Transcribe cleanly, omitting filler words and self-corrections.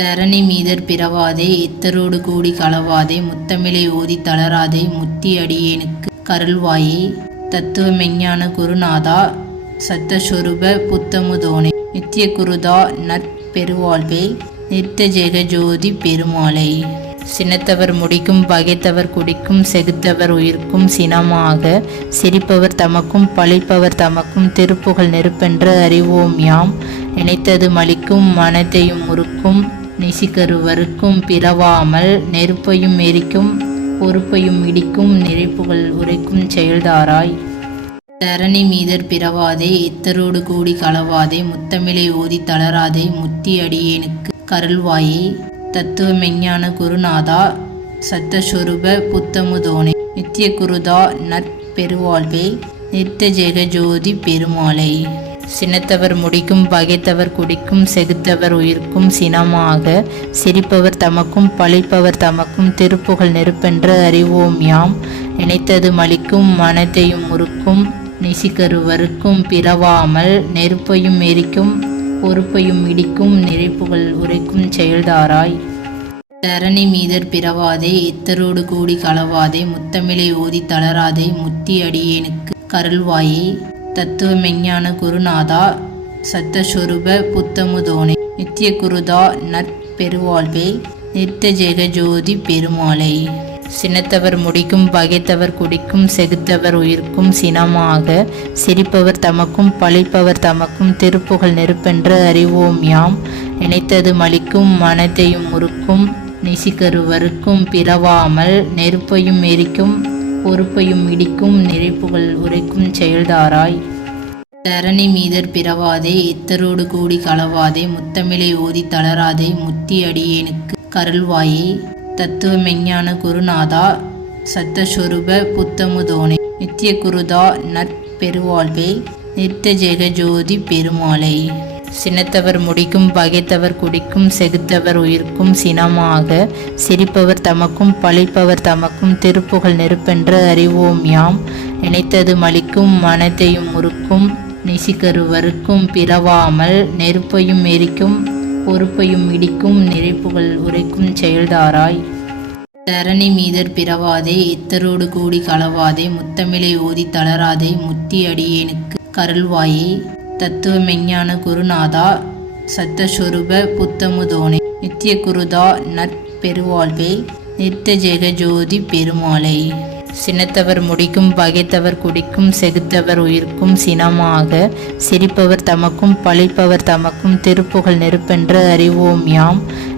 தரணி மீதற் பிறவாதே இத்தரோடு கூடி களவாதே முத்தமிழை ஓதித் தளராதே முத்தி அடியேனுக்கு கருள்வாயே. தத்துவ மெஞ்ஞான குருநாதா சத்தஸ்வரூப புத்தமுதோனே நித்திய குருதா நற்பெருவாழ்வே நித்த ஜெகஜோதி பெருமாளை. சினத்தவர் முடிக்கும் பகைத்தவர் குடிக்கும் செகுத்தவர் உயிர்க்கும் சினமாக சிரிப்பவர் தமக்கும் பழிப்பவர் தமக்கும் திருப்புகழ் நெருப்பென்று அறிவோம் யாம். நினைத்தது மலிக்கும் மனத்தையும் முறுக்கும் நிசிகருவருக்கும் பிறவாமல் நெருப்பையும் எரிக்கும் பொறுப்பையும் இடிக்கும் நிறைப்புகள் உரைக்கும் செயல்தாராய். தரணி மீதற் பிறவாதே இத்தரோடு கூடி களவாதே முத்தமிழை ஓதித் தளராதே முத்தி அடியேனுக்கு கருள்வாயே. தத்துவ மெஞ்ஞான குருநாதா சத்தஸ்வரூப புத்தமுதோனே நித்திய குருதா நற்பெருவாழ்வே நித்த ஜெகஜோதி பெருமாளை. சினத்தவர் முடிக்கும் பகைத்தவர் குடிக்கும் செகுத்தவர் உயிர்க்கும் சினமாக சிரிப்பவர் தமக்கும் பழிப்பவர் தமக்கும் திருப்புகழ் நெருப்பென்று அறிவோம் யாம். நினைத்தது மலிக்கும் மனத்தையும் முறுக்கும் நிசிகருவருக்கும் பிறவாமல் நெருப்பையும் எரிக்கும் பொறுப்பையும் இடிக்கும் நிறைப்புகள் உரைக்கும் செயல்தாராய். தரணி மீதற் பிறவாதே இத்தரோடு கூடி களவாதே முத்தமிழை ஓதித் தளராதே முத்தி அடியேனுக்கு கருள்வாயே. தத்துவ மெஞ்ஞான குருநாதா சத்தஸ்வரூப புத்தமுதோனே நித்திய குருதா நற்பெருவாழ்வே நித்த ஜெகஜோதி பெருமாளை. சினத்தவர் முடிக்கும் பகைத்தவர் குடிக்கும் செகுத்தவர் உயிர்க்கும் சினமாக சிரிப்பவர் தமக்கும் பழிப்பவர் தமக்கும் திருப்புகழ் நெருப்பென்று அறிவோம் யாம். நினைத்தது மலிக்கும் மனத்தையும் முறுக்கும் நிசிகருவருக்கும் பிறவாமல் நெருப்பையும் எரிக்கும் பொறுப்பையும் இடிக்கும் நிறைப்புகள் உரைக்கும் செயல்தாராய். தரணி மீதற் பிறவாதே இத்தரோடு கூடி களவாதே முத்தமிழை ஓதித் தளராதே முத்தி அடியேனுக்கு கருள்வாயே. தத்துவ மெஞ்ஞான குருநாதா சத்தஸ்வரூப புத்தமுதோனே நித்திய குருதா நற்பெருவாழ்வே நித்த ஜெகஜோதி பெருமாளை. சினத்தவர் முடிக்கும் பகைத்தவர் குடிக்கும் செகுத்தவர் உயிர்க்கும் சினமாக சிரிப்பவர் தமக்கும் பழிப்பவர் தமக்கும் திருப்புகழ் நெருப்பென்று அறிவோம் யாம். நினைத்தது மலிக்கும் மனத்தையும் முறுக்கும் நிசிகருவருக்கும் பிறவாமல் நெருப்பையும் எரிக்கும் பொறுப்பையும் இடிக்கும் நிறைப்புகள் உரைக்கும் செயல்தாராய். தரணி மீதற் பிறவாதே இத்தரோடு கூடி களவாதே முத்தமிழை ஓதித் தளராதே முத்தி அடியேனுக்கு கருள்வாயே. தத்துவ மெஞ்ஞான குருநாதா சத்தஸ்வரூப புத்தமுதோனே நித்திய குருதா நற்பெருவாழ்வே நித்த ஜெகஜோதி பெருமாளை. சினத்தவர் முடிக்கும் பகைத்தவர் குடிக்கும் செகுத்தவர் உயிர்க்கும் சினமாக சிரிப்பவர் தமக்கும் பழிப்பவர் தமக்கும் திருப்புகழ் நெருப்பென்று அறிவோம் யாம்.